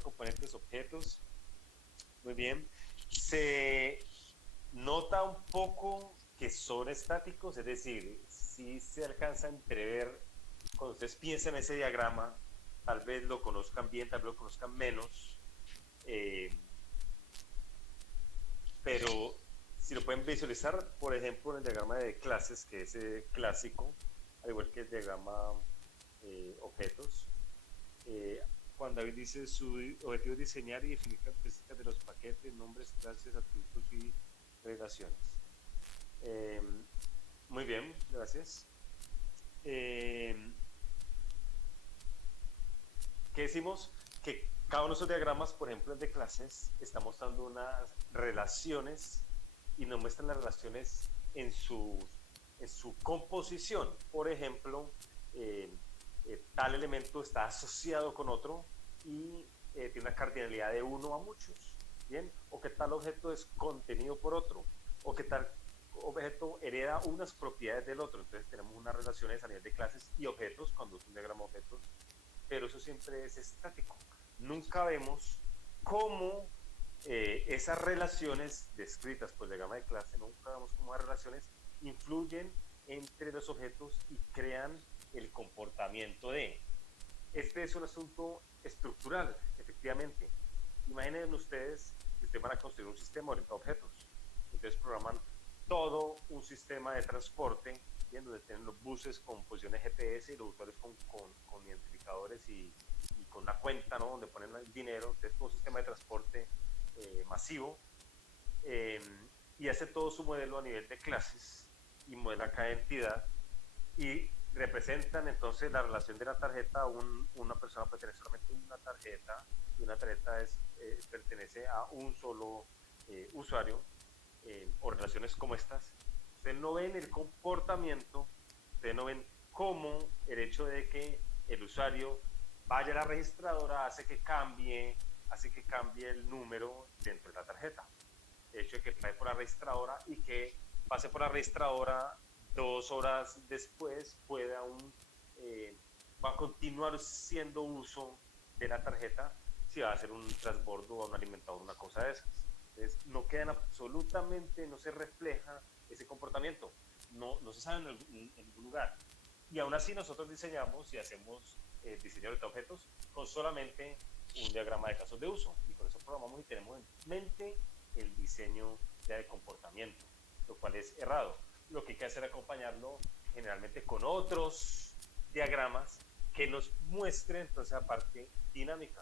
componentes, objetos. Muy bien. Se nota un poco que son estáticos, es decir, si se alcanza a entrever, cuando ustedes piensan en ese diagrama, tal vez lo conozcan bien, tal vez lo conozcan menos, eh, pero si lo pueden visualizar, por ejemplo, en el diagrama de clases, que es clásico, al igual que el diagrama objetos, eh, cuando David dice su objetivo es diseñar y definir características de los paquetes, nombres, clases, atributos y relaciones. Eh, muy bien, gracias. ¿Qué decimos? Que cada uno de esos diagramas, por ejemplo, el de clases, está mostrando unas relaciones y nos muestran las relaciones en su composición. Por ejemplo, tal elemento está asociado con otro y tiene una cardinalidad de uno a muchos, ¿bien? O que tal objeto es contenido por otro, o que tal objeto hereda unas propiedades del otro. Entonces tenemos unas relaciones a nivel de clases y objetos, cuando es un diagrama de objetos, pero eso siempre es estático. Nunca vemos cómo esas relaciones descritas por el diagrama de clase, nunca vemos cómo esas relaciones influyen entre los objetos y crean el comportamiento de. Este es un asunto estructural, efectivamente. Imaginen ustedes que ustedes van a construir un sistema orientado a objetos. Entonces programan todo un sistema de transporte, ¿bien? Donde tienen los buses con posiciones GPS y los usuarios con identificadores y con una cuenta, ¿no? Donde ponen el dinero. Entonces todo un sistema de transporte masivo, y hace todo su modelo a nivel de clases y modela cada entidad y representan entonces la relación de la tarjeta. Una persona puede tener solamente una tarjeta y una tarjeta pertenece a un solo usuario, o relaciones como estas. Ustedes no ven el comportamiento, ustedes no ven cómo el hecho de que el usuario vaya a la registradora hace que cambie el número dentro de la tarjeta. El hecho de que pase por la registradora y que pase por la registradora 2 horas después va a continuar siendo uso de la tarjeta si va a hacer un transbordo o un alimentador, una cosa de esas. Entonces, no quedan absolutamente, no se refleja ese comportamiento, no se sabe en ningún lugar. Y aún así nosotros diseñamos y hacemos diseño de objetos con solamente un diagrama de casos de uso, y con eso programamos y tenemos en mente el diseño de comportamiento, lo cual es errado. Lo que hay que hacer es acompañarlo generalmente con otros diagramas que nos muestren entonces la parte dinámica.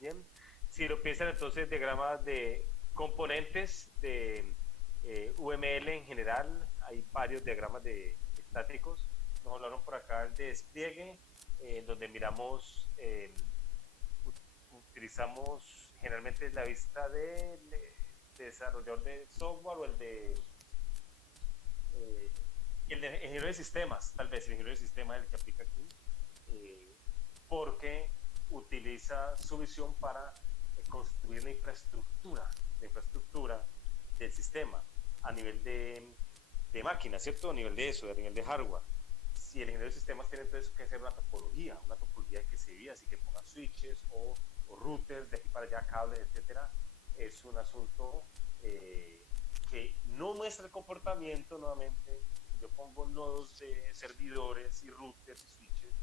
Bien, si lo piensan entonces, diagramas de componentes de UML en general, hay varios diagramas de estáticos. Nos hablaron por acá el de despliegue, donde miramos, utilizamos generalmente la vista de desarrollador de software, o el de ingeniero de sistemas, tal vez el ingeniero de sistemas es el que aplica aquí, porque utiliza su visión para construir la infraestructura del sistema a nivel de máquina, ¿cierto? A nivel de eso, a nivel de hardware. Si el ingeniero de sistemas tiene entonces que hacer una topología que se divida, así que ponga switches o routers de aquí para allá, cables, etcétera, es un asunto que no muestra el comportamiento. Nuevamente, yo pongo nodos de servidores y routers y switches,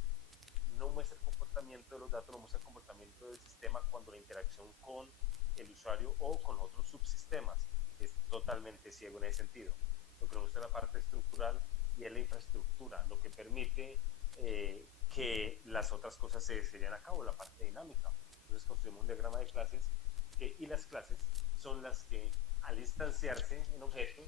no muestra el comportamiento de los datos, no muestra el comportamiento del sistema cuando la interacción con el usuario o con otros subsistemas es totalmente ciego en ese sentido. Lo que nos muestra es la parte estructural y es la infraestructura, lo que permite que las otras cosas se lleven a cabo, la parte dinámica. Entonces construimos un diagrama de clases y las clases son las que, al instanciarse en objetos,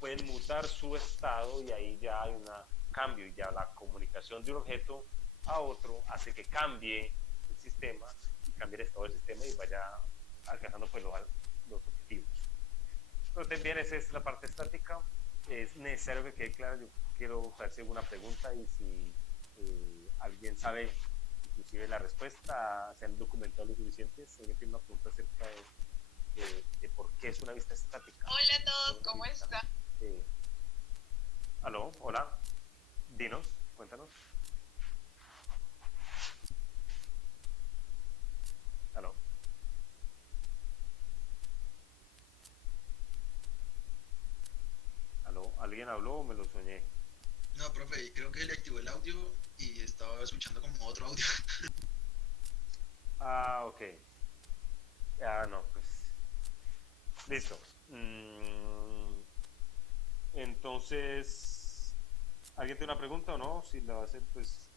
pueden mutar su estado, y ahí ya hay un cambio, y ya la comunicación de un objeto a otro hace que cambie el sistema y cambie el estado del sistema y vaya alcanzando pues los objetivos. Pero también esa es la parte estática. Es necesario que quede claro. Yo quiero saber si hay alguna pregunta, y si alguien sabe inclusive la respuesta, se han documentado lo suficiente. Si alguien tiene una pregunta acerca de por qué es una vista estática. Hola a todos, ¿cómo están? Aló, hola, dinos, cuéntanos. Aló. habló o me lo soñé? No, profe, creo que le activó el audio y estaba escuchando como otro audio. Ah, ok. Ah, no, pues listo. Entonces, ¿alguien tiene una pregunta o no? Si la va a hacer, pues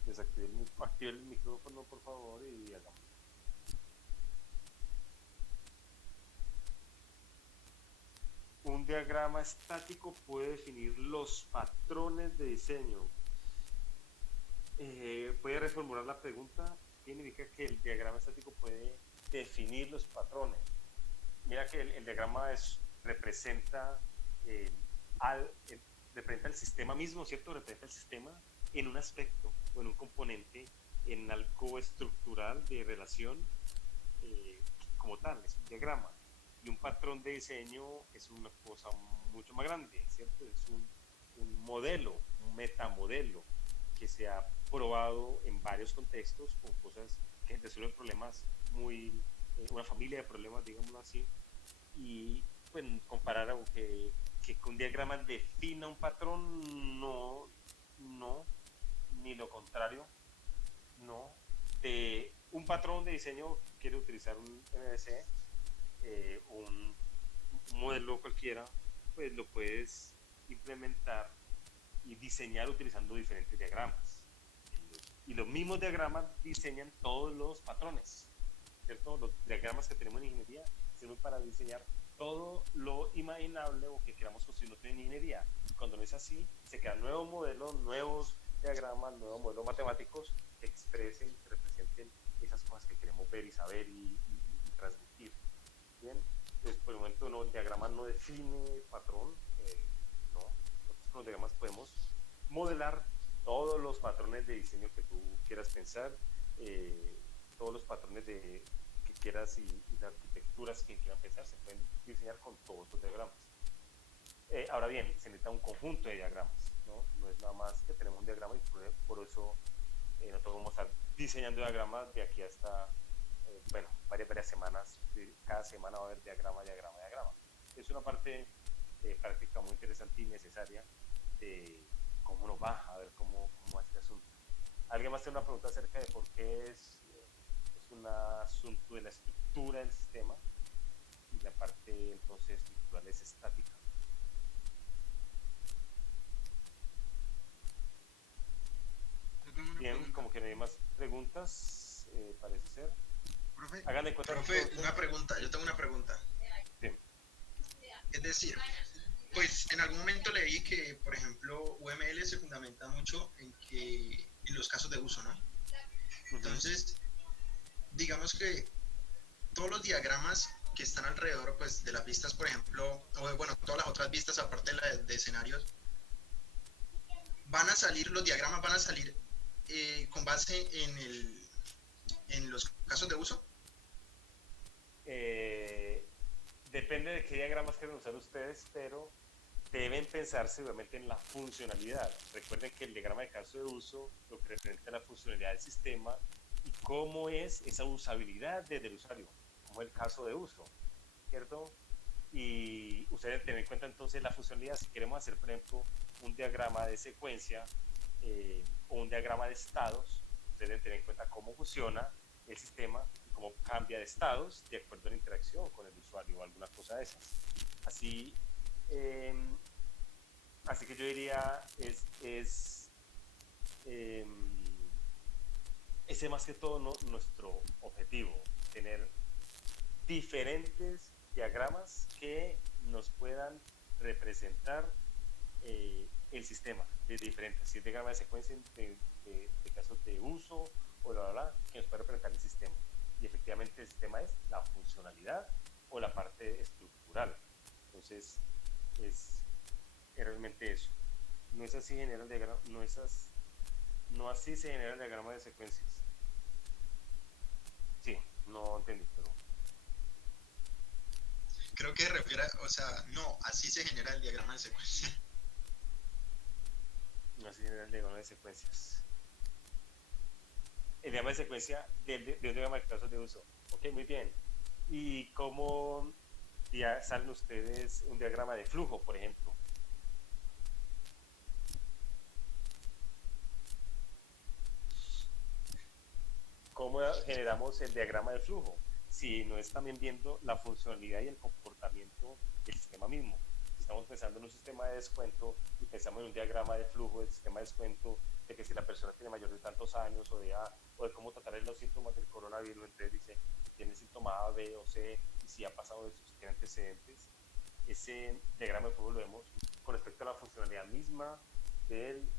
active el micrófono, por favor, y hagamos. Un diagrama estático puede definir los patrones de diseño. ¿Puede reformular la pregunta? ¿Qué significa que el diagrama estático puede definir los patrones? Mira que el diagrama representa, eh, al, eh, representa el sistema mismo, ¿cierto? Representa el sistema en un aspecto o en un componente, en algo estructural de relación, como tal, es un diagrama. Y un patrón de diseño es una cosa mucho más grande, ¿cierto? Es un modelo, un metamodelo que se ha probado en varios contextos con cosas que resuelven problemas una familia de problemas, digámoslo así, y pues comparar algo que un diagrama defina un patrón, no, ni lo contrario, no. De un patrón de diseño que quiere utilizar un MVC, un modelo cualquiera, pues lo puedes implementar y diseñar utilizando diferentes diagramas. Y los mismos diagramas diseñan todos los patrones, ¿cierto? Los diagramas que tenemos en ingeniería sirven para diseñar todo lo imaginable o que queramos construir en ingeniería. Cuando no es así, se crean nuevos modelos, nuevos diagramas, nuevos modelos matemáticos que expresen, que representen esas cosas que queremos ver y saber y transmitir. Bien, entonces por el momento no, el diagrama no define patrón, no. Nosotros con los diagramas podemos modelar todos los patrones de diseño que tú quieras pensar, eh, todos los patrones que quieras y las arquitecturas que quieran pensar se pueden diseñar con todos estos diagramas. Ahora bien, se necesita un conjunto de diagramas, ¿no? No es nada más que tenemos un diagrama y por eso nosotros vamos a estar diseñando diagramas de aquí hasta, bueno, varias semanas. Cada semana va a haber diagrama. Es una parte práctica muy interesante y necesaria de cómo nos va, a ver cómo va este asunto. ¿Alguien más tiene una pregunta acerca de por qué es un asunto de la estructura del sistema y la parte entonces estructural es estática? Yo tengo una Bien, pregunta. como que no hay más preguntas, parece ser. Profe, Háganle cuenta. Profe, una pregunta, yo tengo una pregunta. Sí. Es decir, pues en algún momento leí que, por ejemplo, UML se fundamenta mucho en los casos de uso, ¿no? Entonces, digamos que todos los diagramas que están alrededor, pues, de las vistas, por ejemplo, o bueno, todas las otras vistas aparte de escenarios, van a salir, los diagramas van a salir con base en los casos de uso. Depende de qué diagramas quieran usar ustedes, pero deben pensarse obviamente en la funcionalidad. Recuerden que el diagrama de caso de uso lo que representa la funcionalidad del sistema y cómo es esa usabilidad desde el usuario, como el caso de uso, ¿cierto? Y ustedes deben tener en cuenta entonces la funcionalidad. Si queremos hacer, por ejemplo, un diagrama de secuencia o un diagrama de estados, ustedes deben tener en cuenta cómo funciona el sistema y cómo cambia de estados de acuerdo a la interacción con el usuario o alguna cosa de esas. Así, eh, así que yo diría, eh, ese más que todo nuestro objetivo, tener diferentes diagramas que nos puedan representar el sistema de diferentes, si es diagrama de secuencia, de casos de uso o que nos puede representar el sistema. Y efectivamente el sistema es la funcionalidad o la parte estructural. Entonces, es realmente eso. No es así genera el diagrama, no así se genera el diagrama de secuencias. Sí, no entendí, pero Creo que refiere, o sea, no, así se genera el diagrama de secuencia. no así genera el diagrama de secuencias. El diagrama de secuencia de un diagrama de casos de uso. Ok, muy bien. ¿Y cómo salen ustedes un diagrama de flujo, por ejemplo? ¿cómo generamos el diagrama de flujo? Si no es también viendo la funcionalidad y el comportamiento del sistema mismo. Si estamos pensando en un sistema de descuento y pensamos en un diagrama de flujo del sistema de descuento, de que si la persona tiene mayor de tantos años o de cómo tratar los síntomas del coronavirus, entonces dice si tiene síntoma A, B o C, y si ha pasado eso, si tiene antecedentes, ese diagrama de flujo lo vemos con respecto a la funcionalidad misma del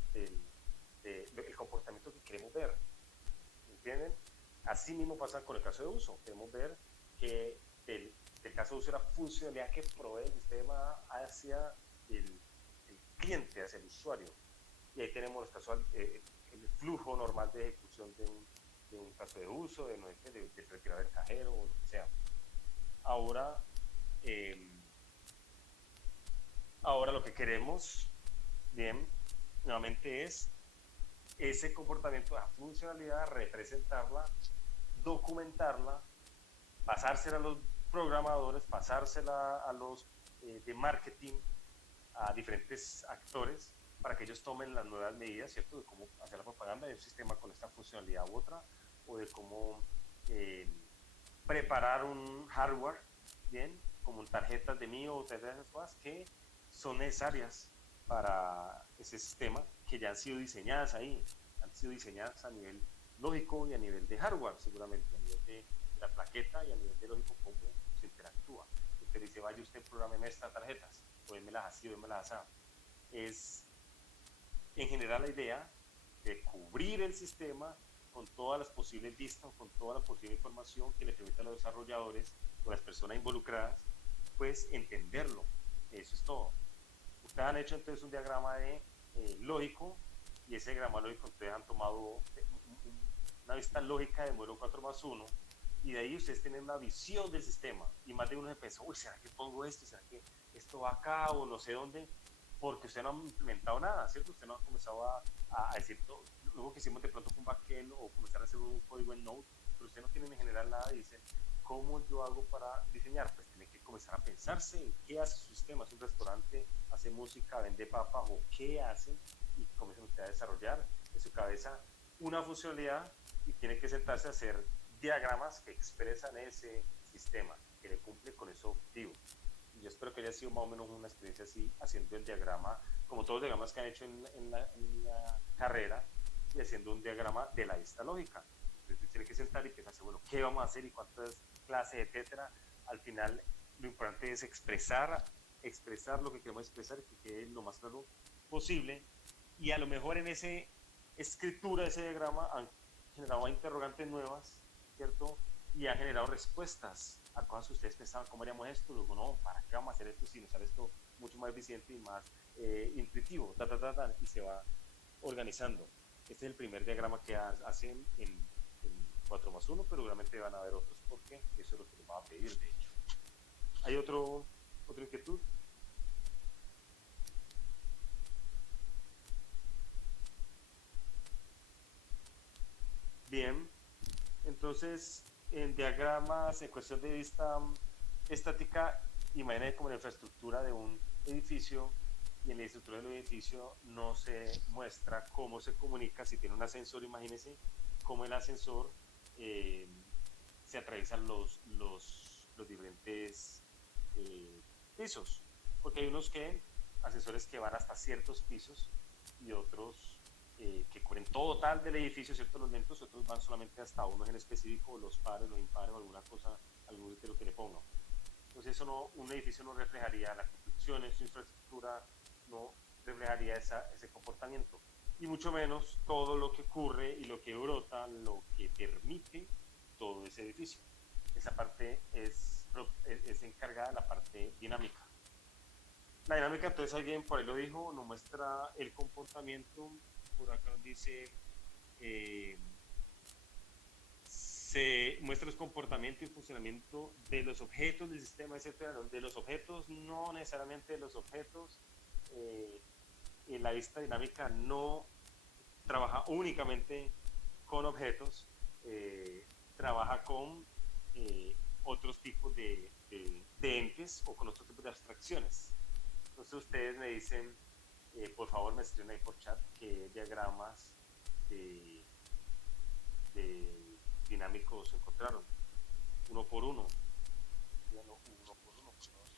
comportamiento que queremos ver. ¿Entienden? Así mismo pasa con el caso de uso. Queremos ver que el caso de uso es la funcionalidad que provee el sistema hacia el cliente, hacia el usuario. Y ahí tenemos los casos, el flujo normal de ejecución de un caso de uso, de retirar del cajero o lo que sea. Ahora lo que queremos, bien, nuevamente es ese comportamiento, la funcionalidad, representarla, documentarla, pasársela a los programadores, pasársela a los de marketing, a diferentes actores, para que ellos tomen las nuevas medidas, ¿cierto? De cómo hacer la propaganda de un sistema con esta funcionalidad u otra, o de cómo preparar un hardware, ¿bien? Como tarjetas de MIO o tarjetas de cosas que son necesarias para ese sistema, que ya han sido diseñadas ahí, han sido diseñadas a nivel lógico y a nivel de hardware, seguramente, a nivel de la plaqueta y a nivel de lógico cómo se interactúa. Usted dice, vaya usted, prográmeme estas tarjetas, o démelas así, o démelas así. Es en general la idea de cubrir el sistema con todas las posibles vistas, con toda la posible información que le permita a los desarrolladores o a las personas involucradas, pues entenderlo. Eso es todo. Ustedes han hecho entonces un diagrama de lógico, y ese diagrama lógico ustedes han tomado una vista lógica de modelo 4+1, y de ahí ustedes tienen una visión del sistema, y más de uno se pensó, uy, ¿será que pongo esto? ¿Será que esto va acá o no sé dónde? Porque usted no ha implementado nada, ¿cierto? Usted no ha comenzado a decir todo. Luego que hicimos de pronto un backend o comenzar a hacer un código en Node, pero usted no tiene en general nada y dice, ¿cómo yo hago para diseñar? Pues tiene que comenzar a pensarse en qué hace su sistema. ¿Es un restaurante? ¿Hace música? ¿Vende papas? ¿O qué hace? Y comienzan usted a desarrollar en su cabeza una funcionalidad y tiene que sentarse a hacer diagramas que expresan ese sistema, que le cumple con ese objetivo. Y yo espero que haya sido más o menos una experiencia así, haciendo el diagrama, como todos los diagramas que han hecho en la carrera, y haciendo un diagrama de la vista lógica. Entonces tiene que sentar y pensarse, bueno, ¿qué vamos a hacer y cuántas clases, etcétera? Al final, lo importante es expresar lo que queremos expresar, que quede lo más claro posible, y a lo mejor en esa escritura de ese diagrama han generado interrogantes nuevas, ¿cierto? Y han generado respuestas a cosas que ustedes pensaban, ¿cómo haríamos esto? Luego, no, ¿para qué vamos a hacer esto si nos sale esto mucho más eficiente y más intuitivo? Y se va organizando. Este es el primer diagrama que hacen en 4+1, pero seguramente van a haber otros porque eso es lo que les va a pedir, de hecho. ¿Hay otra inquietud? Bien, entonces en diagramas, en cuestión de vista estática, imaginen como la infraestructura de un edificio, y en la estructura del edificio no se muestra cómo se comunica. Si tiene un ascensor, imagínense cómo el ascensor se atraviesan los diferentes pisos, porque hay unos ascensores que van hasta ciertos pisos y otros que cubren todo tal del edificio, ¿cierto? Los lentos, otros van solamente hasta unos en específico, los pares, los impares, alguna cosa, algún de lo que le pongan. Entonces eso no, un edificio no reflejaría la construcción, su infraestructura no reflejaría ese comportamiento, y mucho menos todo lo que ocurre y lo que brota, lo que permite todo ese edificio. Esa parte es encargada de la parte dinámica. La dinámica, entonces alguien por ahí lo dijo, nos muestra el comportamiento. Por acá nos dice se muestra el comportamiento y funcionamiento de los objetos del sistema, etcétera, de los objetos, no necesariamente de los objetos. La vista dinámica no trabaja únicamente con objetos, trabaja con otros tipos de entes o con otros tipos de abstracciones. Entonces ustedes me dicen, por favor me escriben ahí por chat qué diagramas de dinámicos se encontraron, uno por uno. Ya no, uno por uno, por favor.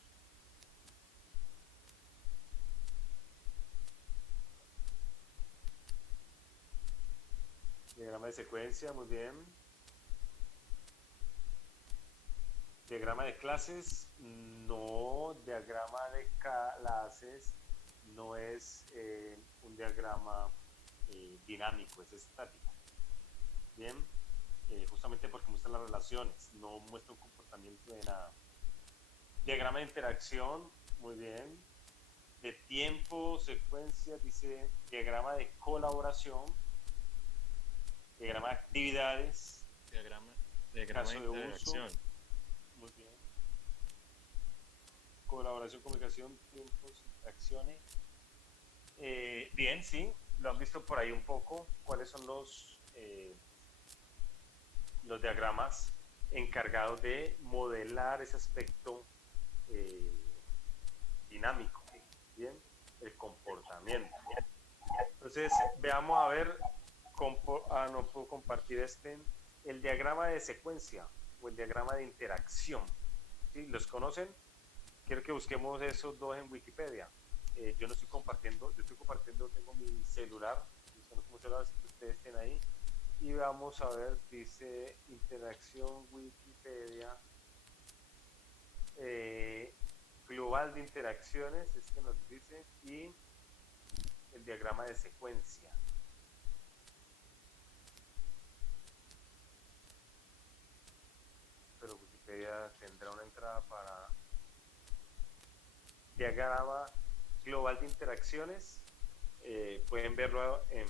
Diagrama de secuencia, muy bien. Diagrama de clases, no. Diagrama de clases no es un diagrama dinámico, es estático. Bien, justamente porque muestra las relaciones, no muestra un comportamiento de nada. Diagrama de interacción, muy bien. De tiempo, secuencia, dice diagrama de colaboración, diagrama de actividades, Diagrama caso de de uso, interacción. muy bien. Colaboración, comunicación, tiempos, interacciones. Bien, sí, lo han visto por ahí un poco. ¿Cuáles son los diagramas encargados de modelar ese aspecto dinámico? Bien, el comportamiento. Entonces, veamos a ver, no puedo compartir el diagrama de secuencia o el diagrama de interacción. ¿Sí? ¿Los conocen? Quiero que busquemos esos dos en Wikipedia. Yo no estoy compartiendo, yo estoy compartiendo, tengo mi celular, como celular, así que ustedes estén ahí. Y vamos a ver, dice interacción Wikipedia. Global de interacciones, es que nos dice, y el diagrama de secuencia. Pero Wikipedia tendrá una entrada para diagrama global de interacciones. Pueden verlo en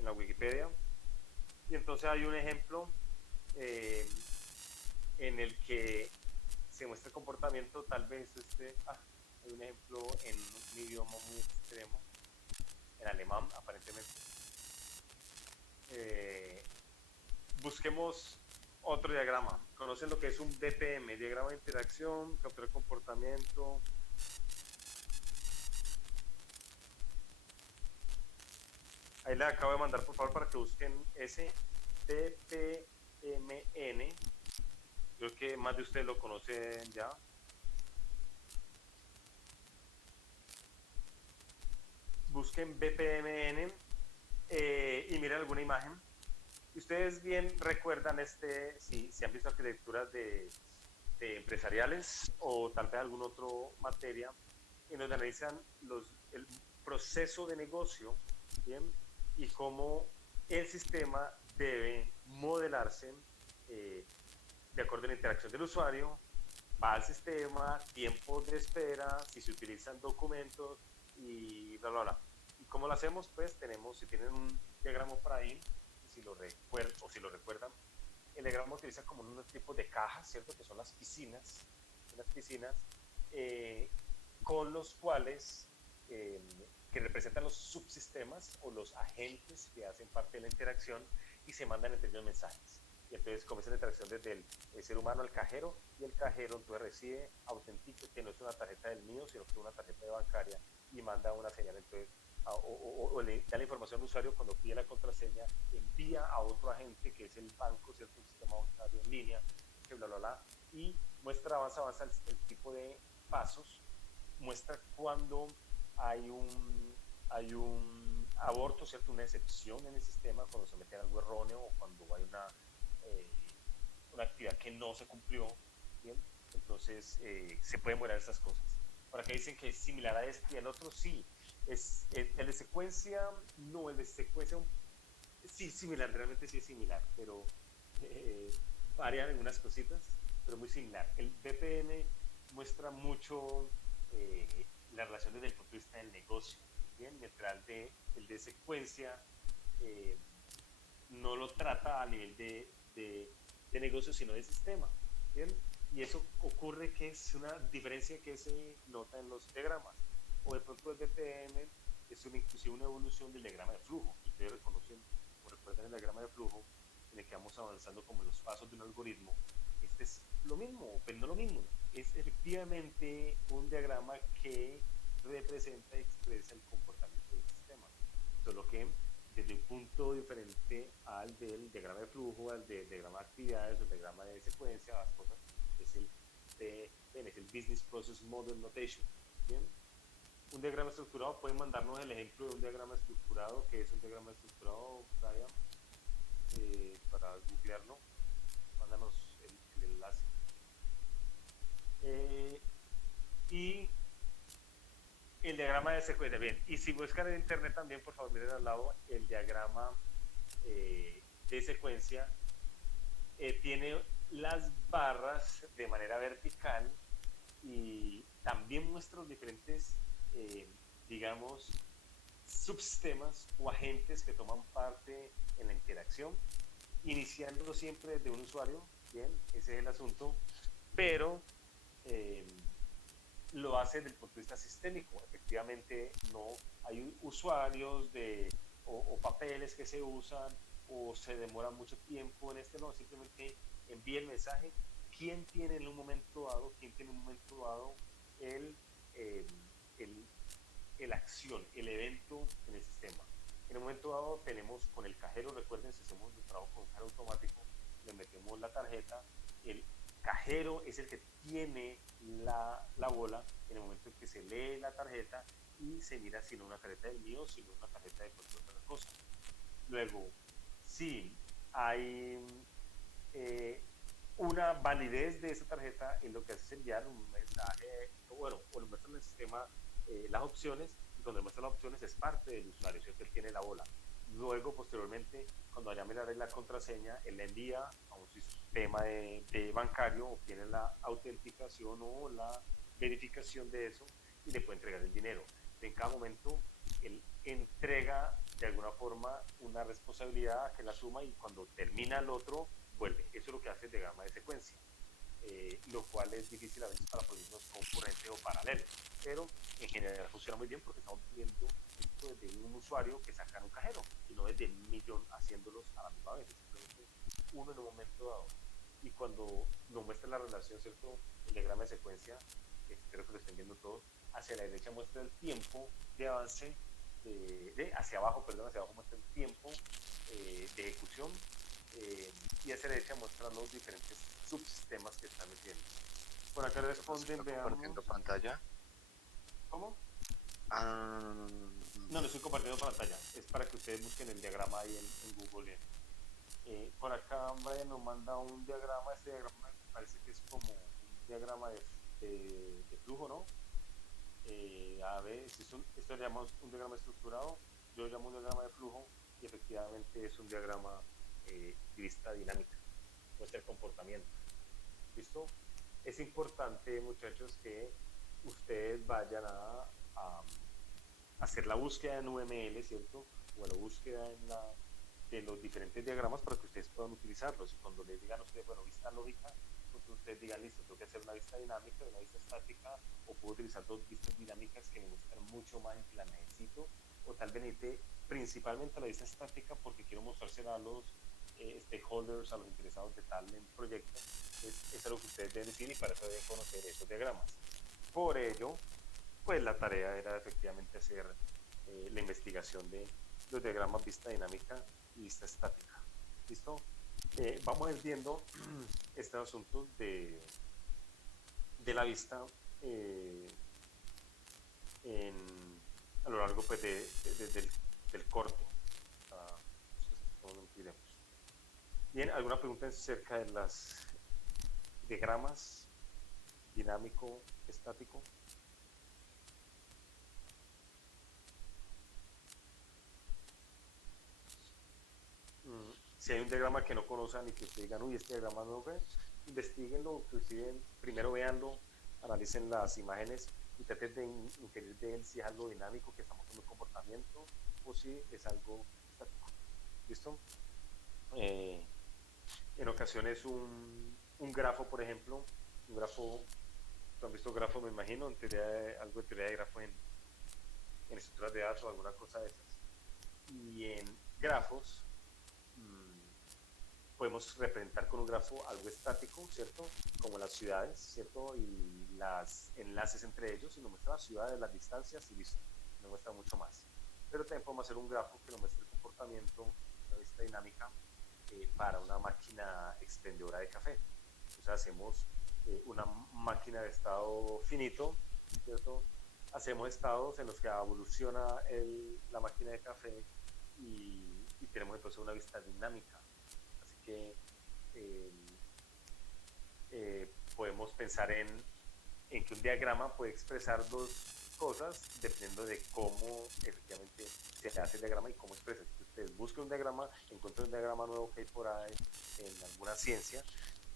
la Wikipedia. Y entonces hay un ejemplo en el que se muestra el comportamiento, tal vez hay un ejemplo en un idioma muy extremo, en alemán aparentemente. Busquemos otro diagrama. ¿Conocen lo que es un DPM? Diagrama de interacción, captura de comportamiento. Ahí le acabo de mandar, por favor, para que busquen ese DPMN. Creo que más de ustedes lo conocen ya. Busquen BPMN y miren alguna imagen. Y ustedes bien recuerdan si han visto arquitecturas de empresariales o tal vez alguna otra materia, en donde analizan el proceso de negocio, ¿bien? Y cómo el sistema debe modelarse de acuerdo a la interacción del usuario, va al sistema, tiempos de espera, si se utilizan documentos y bla, bla, bla. ¿Y cómo lo hacemos? Pues si tienen un diagrama por ahí, si lo recuerdan, el diagrama utiliza como unos tipos de cajas, ¿cierto? Que son las piscinas, con los cuales que representan los subsistemas o los agentes que hacen parte de la interacción y se mandan entre ellos mensajes. Y entonces comienza la interacción desde el ser humano al cajero, y el cajero entonces recibe, autentica que no es una tarjeta del mío, sino que es una tarjeta de bancaria, y manda una señal, entonces o le da la información al usuario cuando pide la contraseña, envía a otro agente que es el banco, ¿cierto? Un sistema bancario en línea, que bla, bla, bla, y muestra, avanza el tipo de pasos, muestra cuando hay un aborto, ¿cierto? Una excepción en el sistema, cuando se mete algo erróneo o cuando hay una actividad que no se cumplió, ¿bien? Entonces se pueden mover esas cosas. Ahora que dicen que es similar a este y al otro, sí. El de secuencia, no, el de secuencia sí es similar, realmente sí es similar, pero varían algunas cositas, pero muy similar. El BPM muestra mucho la relación desde el punto de vista del negocio, ¿bien? Mientras el de secuencia no lo trata a nivel de negocio, sino de sistema, ¿bien? Y eso ocurre que es una diferencia que se nota en los diagramas. O de pronto el DPM es inclusive una evolución del diagrama de flujo. Ustedes reconocen o recuerdan el diagrama de flujo en el que vamos avanzando como los pasos de un algoritmo. Este es lo mismo, pero no lo mismo. Es efectivamente un diagrama que representa y expresa el comportamiento del sistema. Solo que desde un punto diferente al del diagrama de flujo, al del diagrama de actividades, al diagrama de secuencia, las cosas, es el BPM, es el Business Process Model Notation. ¿Bien? Un diagrama estructurado, pueden mandarnos el ejemplo de un diagrama estructurado. ¿Qué es un diagrama estructurado, Brian? Para googlearlo, mándanos el enlace. Y el diagrama de secuencia, bien, y si buscan en internet también, por favor, miren al lado el diagrama de secuencia. Tiene las barras de manera vertical y también muestra los diferentes, digamos, subsistemas o agentes que toman parte en la interacción, iniciando siempre desde un usuario. Bien, ese es el asunto, pero lo hace desde el punto de vista sistémico. Efectivamente, no hay usuarios o papeles que se usan o se demora mucho tiempo en no, simplemente envía el mensaje. ¿Quién tiene en un momento dado, el, el acción, el evento en el sistema? En un momento dado tenemos con el cajero, recuerden, si hacemos el trabajo con cajero automático, le metemos la tarjeta, el cajero es el que tiene la bola en el momento en que se lee la tarjeta y se mira si no una tarjeta del mío, sino una tarjeta de cualquier otra cosa. Luego, si hay una validez de esa tarjeta, es lo que hace es enviar un mensaje, bueno, o lo muestra en el sistema las opciones, y cuando le muestra las opciones es parte del usuario, ¿cierto? Él tiene la bola. Luego, posteriormente, cuando vaya a mirar la contraseña, él la envía a un sistema de bancario, obtiene la autenticación o la verificación de eso y le puede entregar el dinero. En cada momento, él entrega de alguna forma una responsabilidad que la suma y cuando termina el otro, vuelve. Eso es lo que hace el diagrama de secuencia. Lo cual es difícil a veces para proyectos concurrentes o paralelos, pero en general funciona muy bien porque estamos viendo esto desde un usuario que saca en un cajero y no desde un millón haciéndolos a la misma vez, simplemente uno en un momento dado. Y cuando nos muestra la relación, ¿cierto? El diagrama de secuencia, que creo que lo estén viendo todos, hacia la derecha muestra el tiempo de avance, hacia abajo muestra el tiempo de ejecución, y hacia la derecha muestra los diferentes subsistemas que están metiendo. Por acá responden, veamos. ¿Compartiendo pantalla? ¿Cómo? Ah, no estoy compartiendo pantalla, es para que ustedes busquen el diagrama ahí en Google. Por acá Brian nos manda un diagrama. Este diagrama me parece que es como un diagrama de flujo, ¿no? A ver, si esto le llamamos un diagrama estructurado, yo llamo un diagrama de flujo, y efectivamente es un diagrama de vista dinámica, muestra el comportamiento. ¿Listo? Es importante, muchachos, que ustedes vayan a hacer la búsqueda en UML, ¿cierto? O la búsqueda de los diferentes diagramas para que ustedes puedan utilizarlos. Y cuando les digan a ustedes, bueno, vista lógica, pues ustedes digan, listo, tengo que hacer una vista dinámica y una vista estática, o puedo utilizar dos vistas dinámicas que me muestran mucho más en que la necesito, o tal vez necesite principalmente la vista estática porque quiero mostrársela a los stakeholders, a los interesados de tal proyecto. Eso es lo que ustedes deben decir y para eso deben conocer esos diagramas. Por ello, pues la tarea era efectivamente hacer la investigación de los diagramas vista dinámica y vista estática. ¿Listo? Vamos a ir viendo este asunto de la vista a lo largo pues, del corte. Bien, ¿alguna pregunta acerca de los diagramas dinámico, estático? Si hay un diagrama que no conozcan y que ustedes digan, uy, este diagrama no ve, investiguenlo, inclusive primero véanlo, analicen las imágenes y traten de inferir de él si es algo dinámico que estamos viendo comportamiento o si es algo estático. ¿Listo? En ocasiones un grafo, por ejemplo, un grafo, ¿tú han visto grafo? Me imagino, algo de teoría de grafos en estructuras de datos o alguna cosa de esas. Y en grafos podemos representar con un grafo algo estático, ¿cierto? Como las ciudades, ¿cierto? Y los enlaces entre ellos, y nos muestra las ciudades, las distancias y listo, nos muestra mucho más. Pero también podemos hacer un grafo que nos muestre el comportamiento, una vista dinámica para una máquina expendedora de café. Entonces hacemos una máquina de estado finito, ¿cierto? Hacemos estados en los que evoluciona la máquina de café y tenemos entonces una vista dinámica. Así que podemos pensar en que un diagrama puede expresar dos cosas dependiendo de cómo efectivamente se hace el diagrama y cómo expresa. Si ustedes buscan un diagrama, encuentran un diagrama nuevo que hay por ahí en alguna ciencia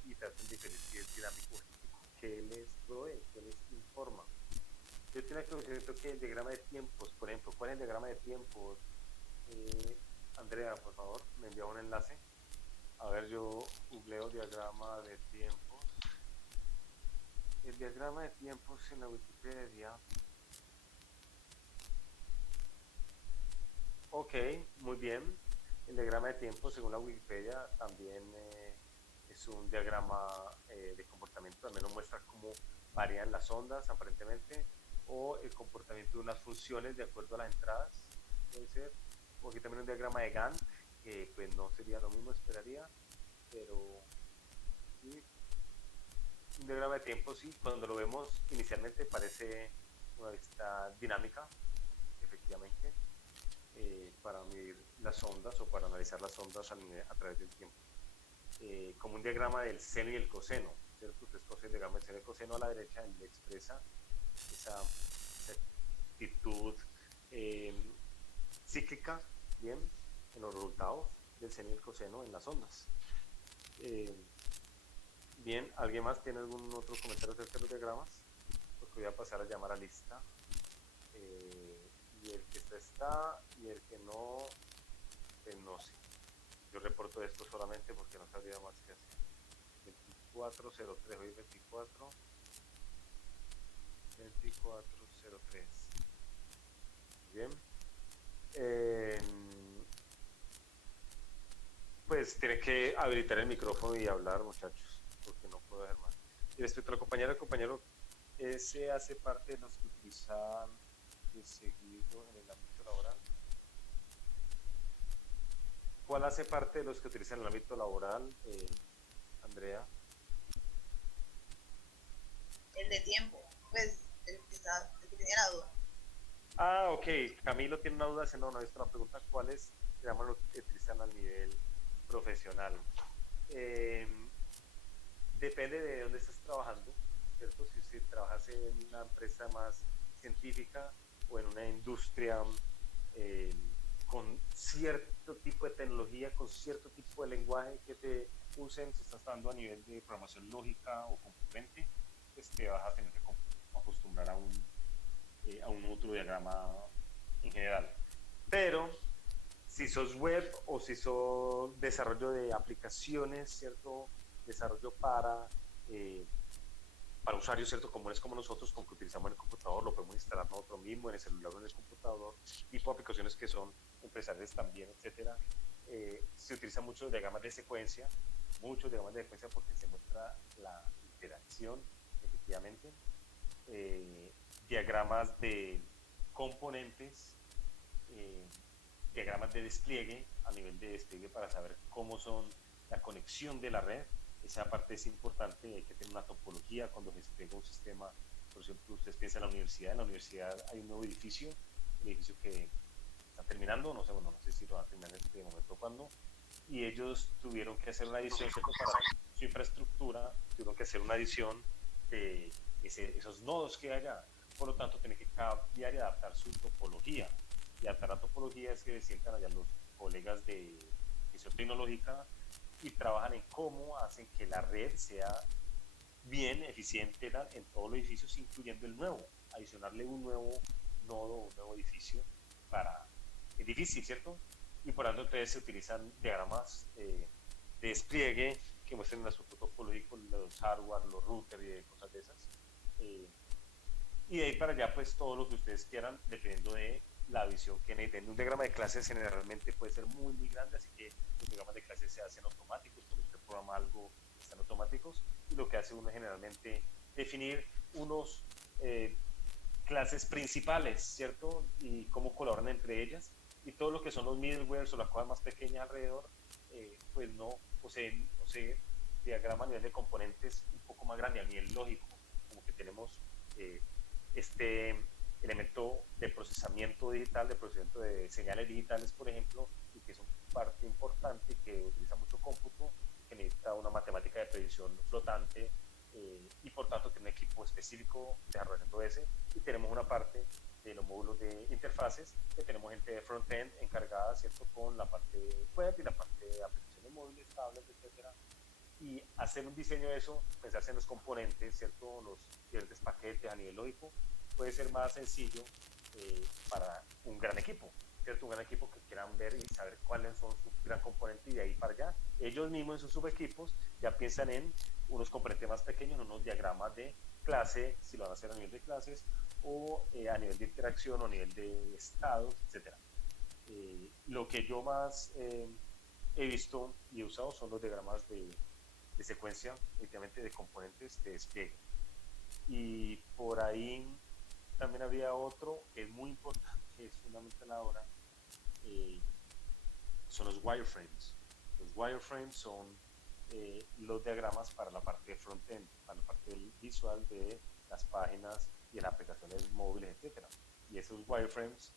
y traten de diferenciar si es dinámico o estático, qué les provee, qué les informa. Yo tengo que el diagrama de tiempos, por ejemplo, ¿cuál es el diagrama de tiempos? Andrea, por favor, me envía un enlace. A ver, yo googleo diagrama de tiempos. El diagrama de tiempos en la Wikipedia. Ok, muy bien. El diagrama de tiempos, según la Wikipedia, también es un diagrama de comportamiento. También nos muestra cómo varían las ondas, aparentemente, o el comportamiento de unas funciones de acuerdo a las entradas. Puede ser. O aquí también un diagrama de Gantt, que pues no sería lo mismo, esperaría, pero sí. Un diagrama de tiempo, sí, cuando lo vemos inicialmente parece una vista dinámica, efectivamente, para medir las ondas o para analizar las ondas a través del tiempo. Como un diagrama del seno y el coseno, ¿cierto? Ustedes conocen el diagrama del seno y el coseno a la derecha, él expresa esa actitud cíclica, bien, en los resultados del seno y el coseno en las ondas. Bien, ¿alguien más tiene algún otro comentario acerca de los diagramas? Porque voy a pasar a llamar a lista. Y el que está y el que no, pues no sé. Yo reporto esto solamente porque no sabría más que hacer. 2403, hoy 2403. Bien. Pues tiene que habilitar el micrófono y hablar, muchachos, porque no puedo hacer más. Y respecto al compañero, ese hace parte de los que utilizan de seguido en el ámbito laboral. ¿Cuál hace parte de los que utilizan en el ámbito laboral, Andrea? El de tiempo, pues el que tenía la duda. Ah, ok. Camilo tiene una duda, no he visto la pregunta. ¿Cuáles digamos lo que utilizan a nivel profesional? Depende de dónde estás trabajando, ¿cierto? Si trabajas en una empresa más científica o en una industria con cierto tipo de tecnología, con cierto tipo de lenguaje que te usen, si estás dando a nivel de programación lógica o componente, pues te vas a tener que acostumbrar a un otro diagrama en general. Pero si sos web o si sos desarrollo de aplicaciones, ¿cierto? Desarrollo para usuarios, ¿cierto? Comunes como nosotros, como que utilizamos en el computador, lo podemos instalar nosotros mismos en el celular o en el computador, tipo de aplicaciones que son empresariales también, etcétera. Se utilizan muchos diagramas de secuencia, porque se muestra la interacción, efectivamente. Diagramas de componentes, diagramas de despliegue, a nivel de despliegue para saber cómo son la conexión de la red. Esa parte es importante, hay que tener una topología cuando se despliega un sistema. Por ejemplo, ustedes piensan en la universidad hay un nuevo edificio, el edificio que está terminando, no sé si lo van a terminar en este momento o cuándo, y ellos tuvieron que hacer una edición, ¿cierto? Para su infraestructura, tuvieron que hacer una edición de esos nodos que hay allá. Por lo tanto, tiene que cambiar y adaptar su topología. Y adaptar la topología es que se sientan allá los colegas de gestión tecnológica y trabajan en cómo hacen que la red sea bien eficiente en todos los edificios, incluyendo el nuevo. Adicionarle un nuevo nodo, un nuevo edificio es difícil, ¿cierto? Y por tanto, entonces se utilizan diagramas de despliegue que muestren el aspecto topológico, los hardware, los routers y cosas de esas. Y de ahí para allá, pues todo lo que ustedes quieran, dependiendo de la visión que necesiten. Un diagrama de clases generalmente puede ser muy, muy grande, así que los diagramas de clases se hacen automáticos, cuando usted programa algo, están automáticos, y lo que hace uno es generalmente definir unos clases principales, ¿cierto? Y cómo colaboran entre ellas, y todo lo que son los middlewares o las cosas más pequeñas alrededor, pues no poseen, o sea, diagrama a nivel de componentes un poco más grande, a nivel lógico, como que tenemos este elemento de procesamiento digital, de procesamiento de señales digitales, por ejemplo, y que es una parte importante que utiliza mucho cómputo, que necesita una matemática de predicción flotante, y por tanto tiene un equipo específico desarrollando ese, y tenemos una parte de los módulos de interfaces, que tenemos gente de front-end encargada, ¿cierto?, con la parte web y la parte de aplicaciones móviles, tablets, etcétera, y hacer un diseño de eso, pensarse en los componentes, ¿cierto?, los diferentes paquetes a nivel lógico, puede ser más sencillo para un gran equipo, ¿cierto? Un gran equipo que quieran ver y saber cuáles son sus gran componentes, y de ahí para allá, ellos mismos en sus subequipos ya piensan en unos componentes más pequeños, unos diagramas de clase, si lo van a hacer a nivel de clases, o a nivel de interacción, o a nivel de estados, etcétera. Lo que yo más he visto y he usado son los diagramas de secuencia, efectivamente, de componentes de despliegue. Y por ahí también había otro que es muy importante, que es fundamental ahora, son los wireframes. Los wireframes son los diagramas para la parte de frontend, para la parte visual de las páginas y en aplicaciones móviles, etcétera. Y esos wireframes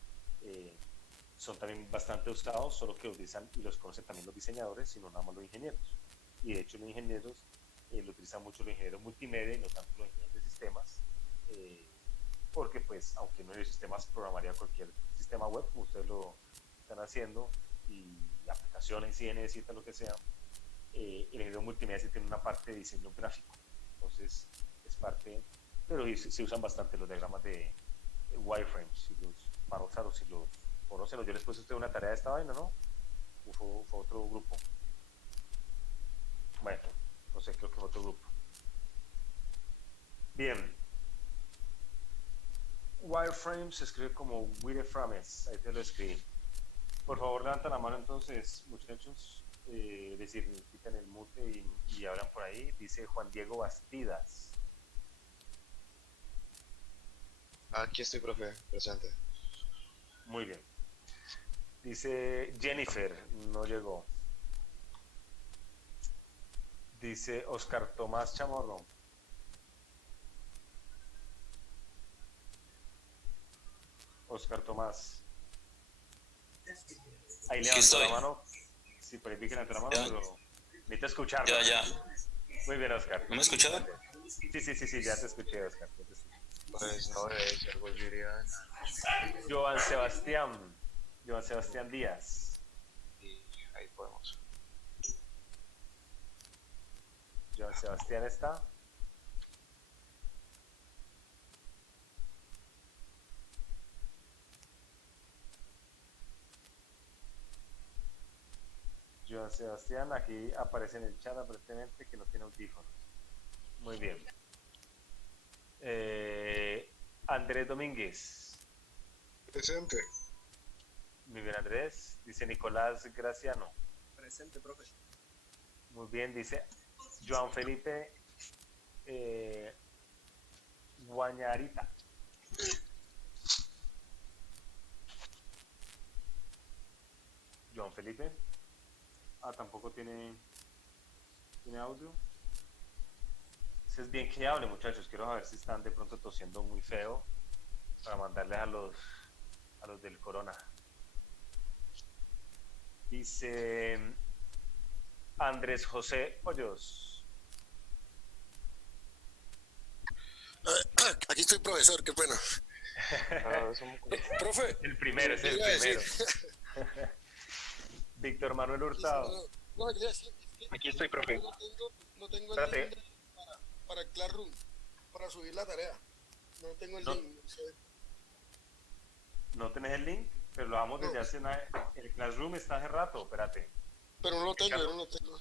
son también bastante usados, solo que los utilizan y los conocen también los diseñadores, sino nada más los ingenieros. Y de hecho los ingenieros lo utilizan mucho los ingenieros multimedia y no tanto los ingenieros de sistemas, porque pues aunque no hay sistemas, programaría cualquier sistema web como ustedes lo están haciendo, y aplicaciones si necesitan lo que sea, el ingeniero multimedia sí tiene una parte de diseño gráfico, entonces es parte, pero se usan bastante los diagramas de wireframes, si los van a usar o si los conocen. Yo les puse a usted una tarea de esta vaina, ¿no? Fue otro grupo. Bueno, no sé, creo que fue otro grupo. Bien. Wireframe se escribe como wireframes, ahí te lo escribí. Por favor, levantan la mano entonces, muchachos, decir, quitan el mute y hablan por ahí. Dice Juan Diego Bastidas. Aquí estoy, profe, presente. Muy bien. Dice Jennifer, no llegó. Dice Oscar Tomás Chamorro. Oscar Tomás. Ahí levanta la mano. Sí, por ahí vi que levanta la mano, ya. Pero necesito escucharlo. Ya. Muy bien, Oscar. ¿No me escuchaba? Sí, ya te escuché, Oscar. Pues no debe ser, volvería. Joan Sebastián Díaz. Y ahí podemos. Joan Sebastián está. Joan Sebastián, aquí aparece en el chat aparentemente que no tiene audífonos. Muy bien. Andrés Domínguez. Presente. Muy bien, Andrés. Dice Nicolás Graciano. Presente, profe. Muy bien, dice Joan Felipe Guañarita. Joan Felipe. Tampoco tiene audio. Es bien que hable, muchachos. Quiero saber si están de pronto tosiendo muy feo para mandarles a los del corona. Dice Andrés José Hoyos. Aquí estoy, profesor, qué pena. Profe. El primero. Víctor Manuel Hurtado. Aquí estoy, profe. No tengo el link para Classroom, para subir la tarea. No tengo el link. ¿No tenés el link? Pero lo vamos desde hace el Classroom está hace rato, espérate. Pero no lo tengo, yo no lo tengo.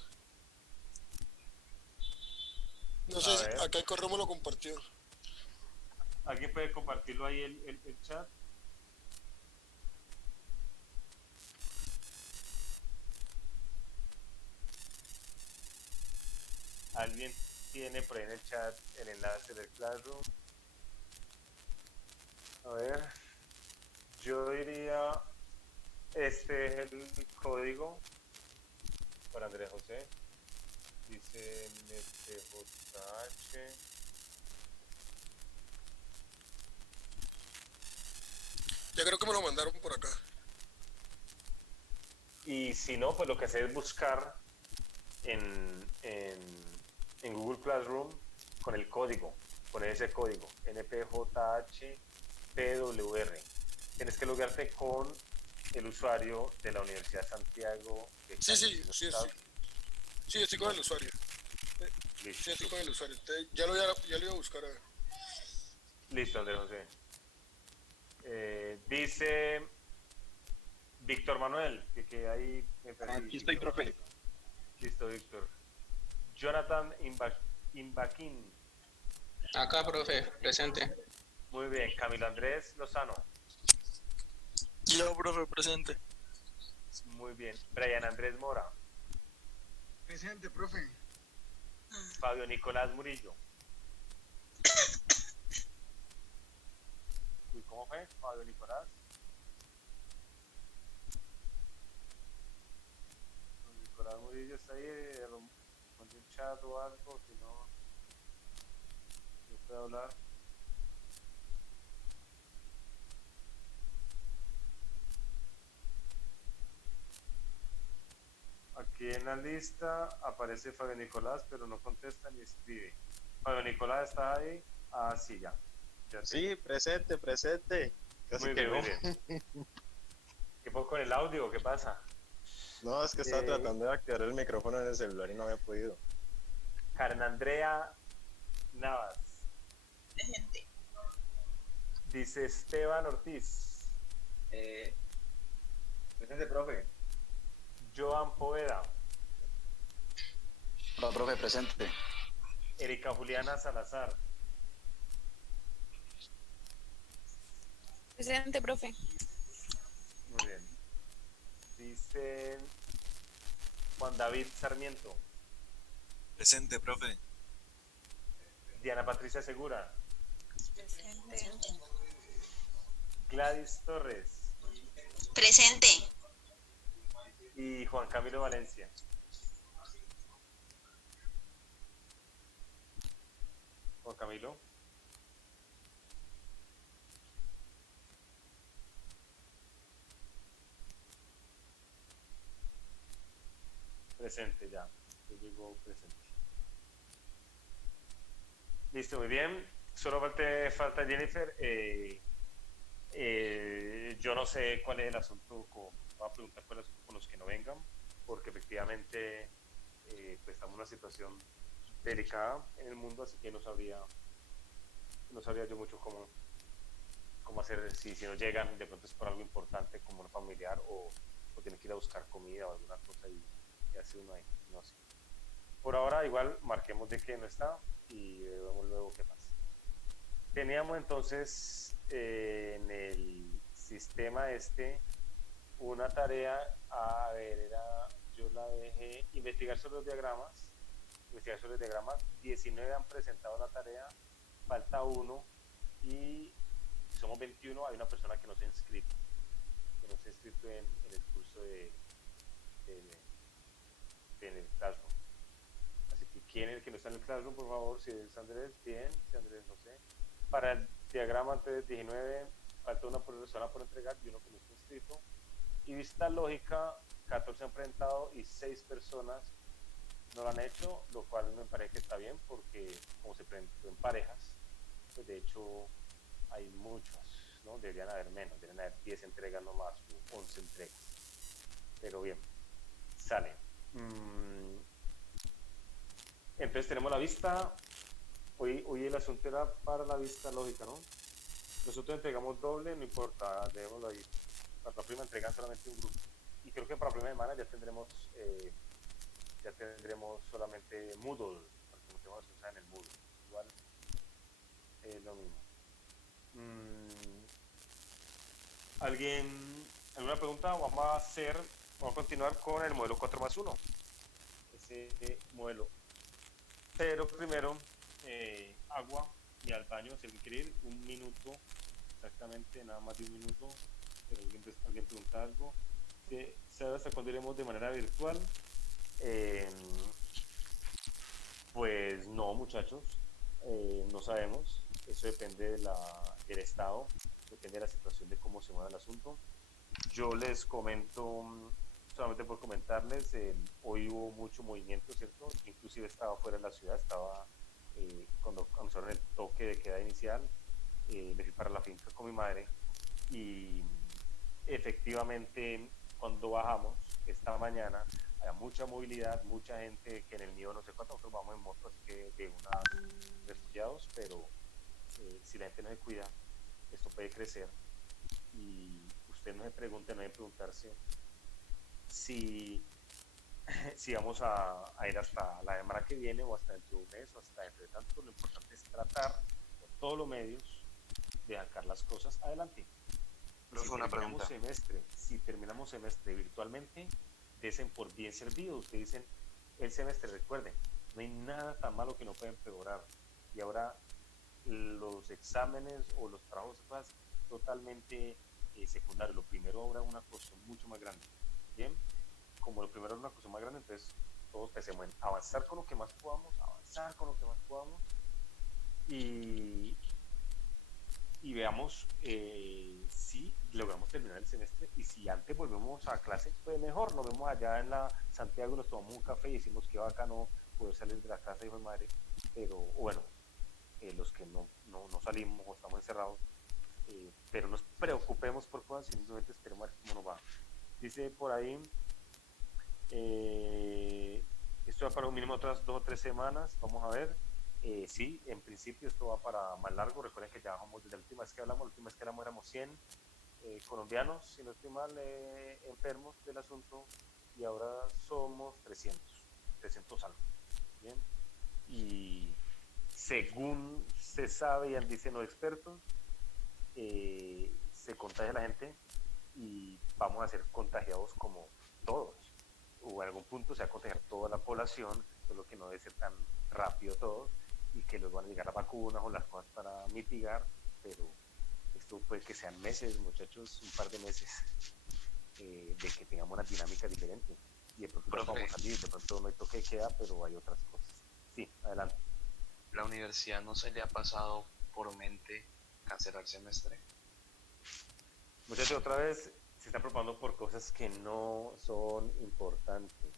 No sé si acá el correo me lo compartió. ¿Alguien puede compartirlo ahí el chat? ¿Alguien tiene por ahí en el chat el enlace del Classroom? A ver, yo diría Este es el código para Andrés José. Dice NTJH. Ya creo que me lo mandaron por acá. Y si no, pues lo que hace es buscar en Google Classroom con el código, poner ese código, NPJHPWR. Tienes que loguearte con el usuario de la Universidad de Santiago de Sí, Cali. sí. Sí, estoy con el usuario. Listo, Sí, estoy con el usuario. Entonces, ya lo iba a buscar a ver. listo, Andrés José. Dice Víctor Manuel, que ahí me perdí. Aquí estoy, profe. Listo, Víctor. Jonathan Imbaquín. Acá, profe, presente. Muy bien. Camilo Andrés Lozano. Yo, profe, presente. Muy bien. Brian Andrés Mora. Presente, profe. Fabio Nicolás Murillo. Uy, ¿cómo fue? Fabio Nicolás. Fabio Nicolás Murillo está ahí. Mande un chat o algo, si no, no puede hablar. Aquí en la lista aparece Fabio Nicolás, pero no contesta ni escribe. Fabio Nicolás está ahí. Ah, sí, ya. Ya te- Sí, presente, presente. Casi Muy que bien, no. muy bien. ¿Qué pasa con el audio? ¿Qué pasa? No, es que estaba tratando de activar el micrófono en el celular y no había podido. Karen Andrea Navas. Presente. Dice Esteban Ortiz. Presente, profe. Joan Poveda. Hola, profe, presente. Erika Juliana Salazar. Presente, profe. Muy bien. Dice Juan David Sarmiento. Presente, profe. Diana Patricia Segura. Presente. Gladys Torres. Presente. Y Juan Camilo Valencia. Juan Camilo. Presente ya. Yo digo presente. Listo, muy bien. Solo falta Jennifer. Yo no sé cuál es el asunto voy a preguntar cuál es el asunto con los que no vengan, porque efectivamente pues estamos en una situación delicada en el mundo, así que no sabría yo mucho cómo hacer si no llegan, de pronto es por algo importante como un familiar o tienen que ir a buscar comida o alguna cosa y hace uno ahí, no sé. Por ahora igual marquemos de que no está y vemos luego qué pasa. Teníamos entonces en el sistema una tarea, a ver, yo la dejé investigar sobre los diagramas, 19 han presentado la tarea, falta uno y si somos 21 hay una persona que no se ha inscrito, en el curso en el Classroom. Así que ¿quién es el que no está en el Classroom, por favor? Si es Andrés, bien, si Andrés no sé. Para el diagrama antes 19 falta una persona por entregar y uno que no está inscrito. Y vista lógica, 14 han presentado y 6 personas no lo han hecho, lo cual me parece que está bien porque como se presentó en parejas, pues de hecho hay muchos, ¿no? Deberían haber menos, deberían haber 10 entregas nomás, o 11 entregas. Pero bien, sale. Entonces tenemos la vista. Hoy el asunto era para la vista lógica, ¿no? Nosotros entregamos doble, no importa, dejémoslo ahí. Para la prima entregan solamente un grupo. Y creo que para la primera semana ya tendremos solamente Moodle, porque como tenemos que usar en el Moodle. Igual es lo mismo. ¿Alguna pregunta? Vamos a continuar con el modelo 4+1. Ese modelo. Pero primero, agua y al baño, si alguien quiere ir, 1 minuto, exactamente, nada más de 1 minuto. Pero alguien pregunta algo. ¿Sabe hasta cuándo iremos de manera virtual? Eh, pues no, muchachos, no sabemos. Eso depende del estado, depende de la situación de cómo se mueva el asunto. Yo les comento, solamente por comentarles, hoy hubo mucho movimiento, ¿cierto? Inclusive estaba fuera de la ciudad, cuando anunciaron el toque de queda inicial, me fui para la finca con mi madre y efectivamente cuando bajamos esta mañana había mucha movilidad, mucha gente que en el mío no sé cuánto, nosotros vamos en moto, así que de una refugiados, pero si la gente no se cuida, esto puede crecer y usted no se pregunte, no debe preguntarse si, si vamos a ir hasta la semana que viene o hasta dentro de un mes o hasta dentro de tanto. Lo importante es tratar por todos los medios de sacar las cosas adelante. Si terminamos semestre virtualmente, desen por bien servido. Ustedes dicen el semestre, recuerden, no hay nada tan malo que no pueda empeorar. Y ahora los exámenes o los trabajos pues, totalmente secundarios. Lo primero ahora es una cuestión mucho más grande. Bien, como lo primero es una cuestión más grande, entonces todos pensemos en avanzar con lo que más podamos, y veamos si logramos terminar el semestre y si antes volvemos a clase, pues mejor, nos vemos allá en la Santiago, nos tomamos un café y decimos que bacano poder salir de la casa, hijo de madre, pero bueno, los que no salimos o estamos encerrados, pero no nos preocupemos por cosas, simplemente esperemos a ver cómo nos va. Dice por ahí, esto va para un mínimo otras 2 o 3 semanas, vamos a ver. Sí, en principio esto va para más largo. Recuerden que ya bajamos desde la última vez que hablamos éramos 100 colombianos, si no estoy mal, enfermos del asunto, y ahora somos 300 algo. Bien, y según se sabe y dicen los expertos, se contagia la gente y vamos a ser contagiados como todos, o en algún punto se va a contagiar toda la población, solo que no debe ser tan rápido todos y que les van a llegar las vacunas o las cosas para mitigar, pero esto puede que sean meses, muchachos, un par de meses de que tengamos una dinámica diferente y de pronto vamos a salir, de pronto no hay toque de queda, pero hay otras cosas. Sí, adelante. ¿La universidad no se le ha pasado por mente cancelar semestre? Muchachos, otra vez se están preocupando por cosas que no son importantes.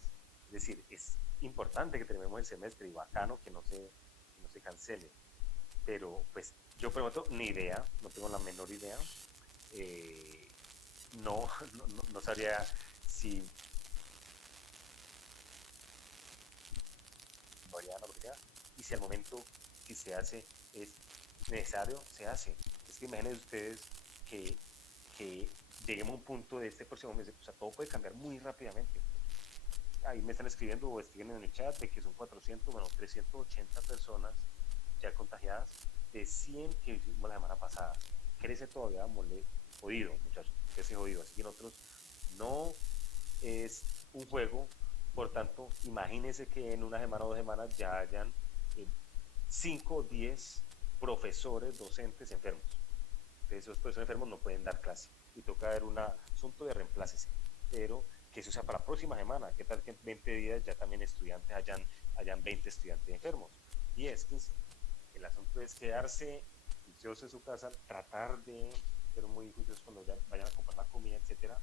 Es decir, es importante que terminemos el semestre y bacano que no se cancele. Pero pues yo por ejemplo ni idea, no tengo la menor idea. No sabría si variar lo que sea, y si al momento si se hace es necesario, se hace. Es que imaginen ustedes que lleguemos a un punto de este próximo mes, o sea, todo puede cambiar muy rápidamente. Ahí me están escribiendo o escriben en el chat de que son 380 personas ya contagiadas de 100 que hicimos la semana pasada. Crece todavía, jodido, muchachos, crece jodido. Así que nosotros no es un juego, por tanto, imagínense que en una semana o 2 semanas ya hayan 5 o 10 profesores, docentes enfermos. Esos profesores enfermos no pueden dar clase y toca ver un asunto de reemplácese, pero que eso sea para la próxima semana. ¿Qué tal que en 20 días ya también estudiantes hayan 20 estudiantes enfermos? 10, 15. El asunto es quedarse juicioso en su casa, tratar de ser muy juiciosos cuando ya vayan a comprar la comida, etcétera.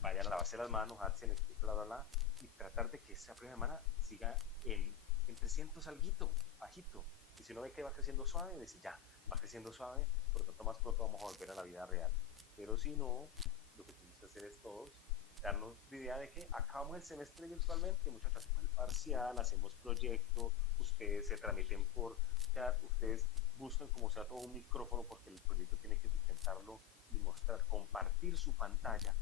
Vayan a lavarse las manos, darse el bla, bla, bla, y tratar de que esa primera semana siga en 300 alguito, bajito. Y si uno ve que va creciendo suave, dice ya, va creciendo suave, por lo tanto más pronto vamos a volver a la vida real. Pero si no, lo que tenemos que hacer es todos darnos la idea de que acabamos el semestre virtualmente, muchachos, hacemos el parcial, hacemos proyecto, ustedes se transmiten por chat, ustedes buscan como sea todo un micrófono porque el proyecto tiene que sustentarlo y mostrar, compartir su pantalla,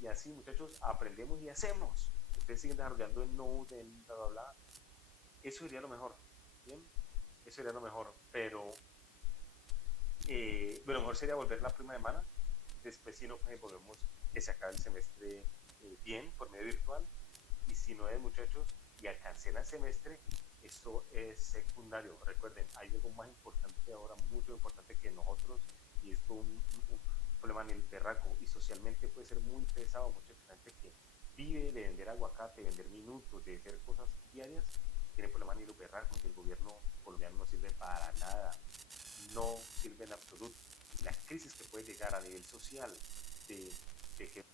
y así, muchachos, aprendemos y hacemos. Ustedes siguen desarrollando en Node, en bla, bla, bla. Eso sería lo mejor, ¿bien? Eso sería lo mejor, pero lo mejor sería volver la primera semana. Después, si no, pues volvemos que se acabe el semestre bien, por medio virtual. Y si no es, muchachos, y alcancen el semestre, esto es secundario. Recuerden, hay algo más importante ahora, mucho importante que nosotros, y esto problema ni el berraco, y socialmente puede ser muy pesado. Mucha gente que vive de vender aguacate, de vender minutos, de hacer cosas diarias, tiene problemas ni los berracos, y el gobierno colombiano no sirve para nada, no sirve en absoluto. Y la crisis que puede llegar a nivel social de que